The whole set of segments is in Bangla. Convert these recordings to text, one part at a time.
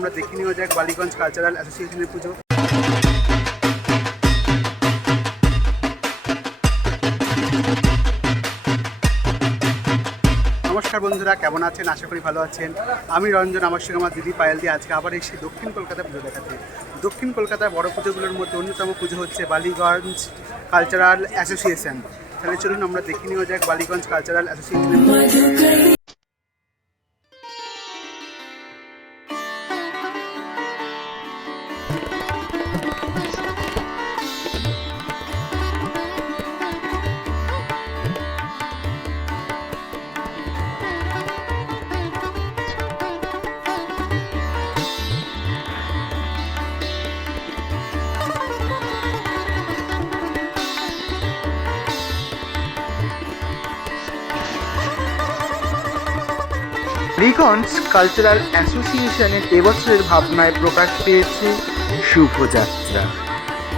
আমরা দেখে নিয়ে যাক বালিগঞ্জ কালচারাল অ্যাসোসিয়েশনের পুজো। নমস্কার বন্ধুরা, কেমন আছেন? আশা করি ভালো আছেন। আমি রঞ্জন, আমার সঙ্গে আমার দিদি পায়েল দিয়ে আজকে আবার এসে দক্ষিণ কলকাতা পুজো দেখাতে। দক্ষিণ কলকাতার বড় পুজোগুলোর মধ্যে অন্যতম পুজো হচ্ছে বালিগঞ্জ কালচারাল অ্যাসোসিয়েশন তাহলে চলুন আমরা দেখে নিয়ে যাক বালিগঞ্জ কালচারাল অ্যাসোসিয়েশনের পুজো। কালচারাল অ্যাসোসিয়েশনের এবছরের ভাবনায় প্রকাশ পেয়েছে শুভযাত্রা।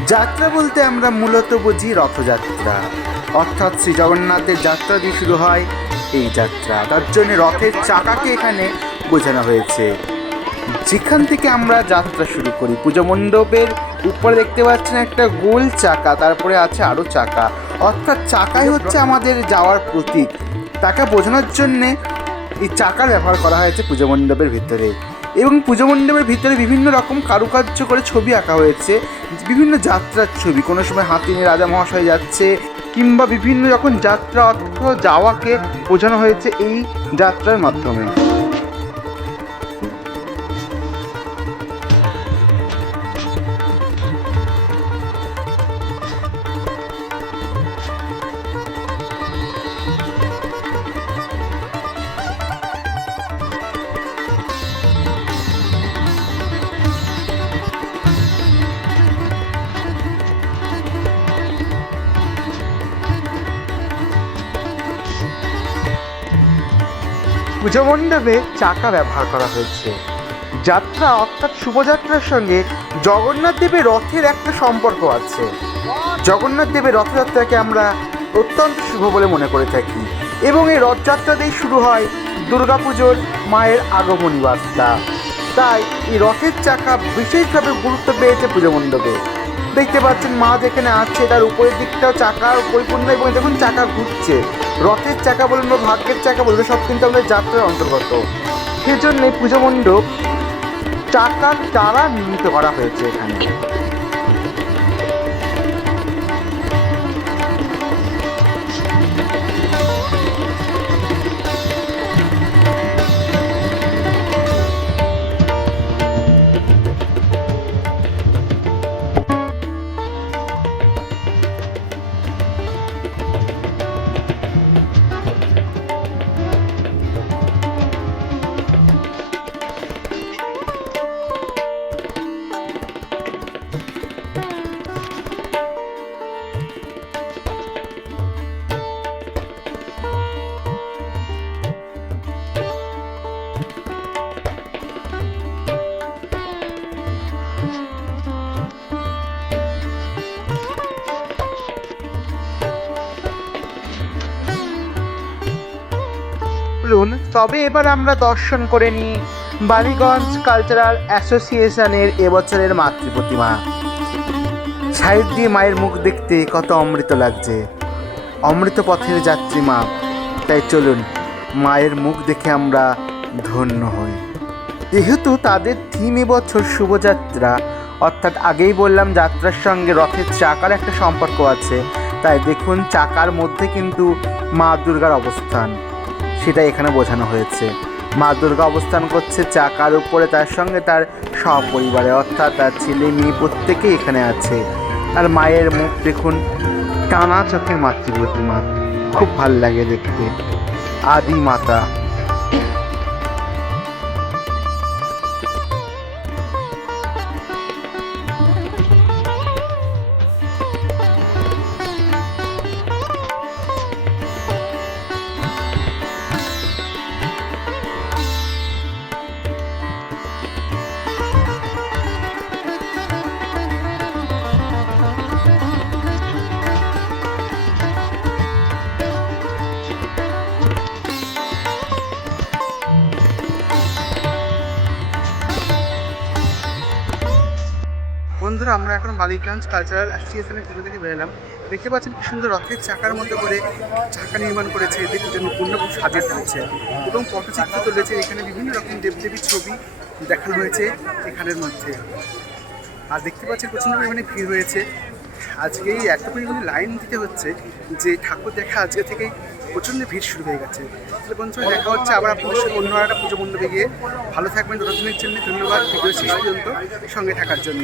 যাত্রা বলতে আমরা মূলত বুঝি রথযাত্রা। অর্থাৎ শ্রী জগন্নাথের যাত্রা দিয়ে শুরু হয় এই যাত্রা। তার জন্য রথের চাকাকে এখানে বোঝানো হয়েছে। যেখান থেকে আমরা যাত্রা শুরু করি। পুজো মণ্ডপের উপরে দেখতে পাচ্ছেন একটা গোল চাকা, তারপরে আছে আরও চাকা। অর্থাৎ চাকাই হচ্ছে আমাদের যাওয়ার প্রতীক। তাকে বোঝানোর জন্যে এই চাকার ব্যবহার করা হয়েছে পুজো মণ্ডপের ভিতরে। এবং পুজো মণ্ডপের ভিতরে বিভিন্ন রকম কারুকার্য করে ছবি আঁকা হয়েছে। বিভিন্ন যাত্রার ছবি, কোনো সময় হাতি নিয়ে রাজা মহাশয় যাচ্ছে, কিংবা বিভিন্ন রকম যাত্রা অর্থ যাওয়াকে বোঝানো হয়েছে এই যাত্রার মাধ্যমে। পুজো মণ্ডপে চাকা ব্যবহার করা হয়েছে। যাত্রা অর্থাৎ শুভযাত্রার সঙ্গে জগন্নাথ দেবের রথের একটা সম্পর্ক আছে। জগন্নাথ দেবের রথযাত্রাকে আমরা অত্যন্ত শুভ বলে মনে করে থাকি এবং এই রথযাত্রা দিয়েই শুরু হয় দুর্গাপুজোর মায়ের আগমনী বার্তা। তাই এই রথের চাকা বিশেষভাবে গুরুত্ব পেয়েছে পুজো মণ্ডপে। দেখতে পাচ্ছেন মা যেখানে আছে, তার উপরের দিকটাও চাকা পরিপূর্ণ এবং দেখুন চাকা ঘুরছে। রথের চাকা বলুন বা ভাগ্যের চাকা বলুন সব কিন্তু আমাদের যাত্রার অন্তর্গত। সেজন্য পুজো মণ্ডপ চাকার দ্বারা নির্মিত করা হয়েছে এখানে। চলুন তবে এবার আমরা দর্শন করে নিই বালিগঞ্জ কালচারাল অ্যাসোসিয়েশনের এবছরের মাতৃ প্রতিমা। সাইড দিয়ে মায়ের মুখ দেখতে কত অমৃত লাগছে। অমৃত পথের যাত্রী মা। তাই চলুন, মায়ের মুখ দেখে আমরা ধন্য হই। যেহেতু তাদের থিম এবছর শুভযাত্রা, অর্থাৎ আগেই বললাম যাত্রার সঙ্গে রথের চাকার একটা সম্পর্ক আছে, তাই দেখুন চাকার মধ্যে কিন্তু মা দুর্গার অবস্থান। সেটা এখানে বোঝানো হয়েছে। মা দুর্গা অবস্থান করছে চাকার উপরে, তার সঙ্গে তার সপরিবারে, অর্থাৎ তার ছেলে মেয়ে প্রত্যেকেই এখানে আছে। আর মায়ের মুখ দেখুন, টানা চোখের মাতৃ প্রতিমা খুব ভালো লাগে দেখতে। আদি মাতা। বন্ধুরা, আমরা এখন বালিগঞ্জ কালচারাল অ্যাসোসিয়েশনের পুজো থেকে বেরোলাম। দেখতে পাচ্ছেন কি সুন্দর রথের চাকার মধ্যে করে চাকা নির্মাণ করেছে। এদের জন্য পূর্ণরূপ সাজিয়ে তুলেছে এবং পটচিত্র তুলেছে। এখানে বিভিন্ন রকম দেবদেবীর ছবি দেখানো হয়েছে এখানের মধ্যে। আর দেখতে পাচ্ছেন প্রচণ্ড পরিমাণে ভিড় হয়েছে। আজকে এই এত পরিমাণে লাইন দিতে হচ্ছে যে ঠাকুর দেখা আজকে থেকেই প্রচণ্ড ভিড় শুরু হয়ে গেছে। তাহলে দেখা হচ্ছে আবার আপনাদের সঙ্গে অন্য একটা পুজো মণ্ডপে গিয়ে। ভালো থাকবেন, ততদিনের জন্য ধন্যবাদ। ভিডিও শেষ পর্যন্ত সঙ্গে থাকার জন্য।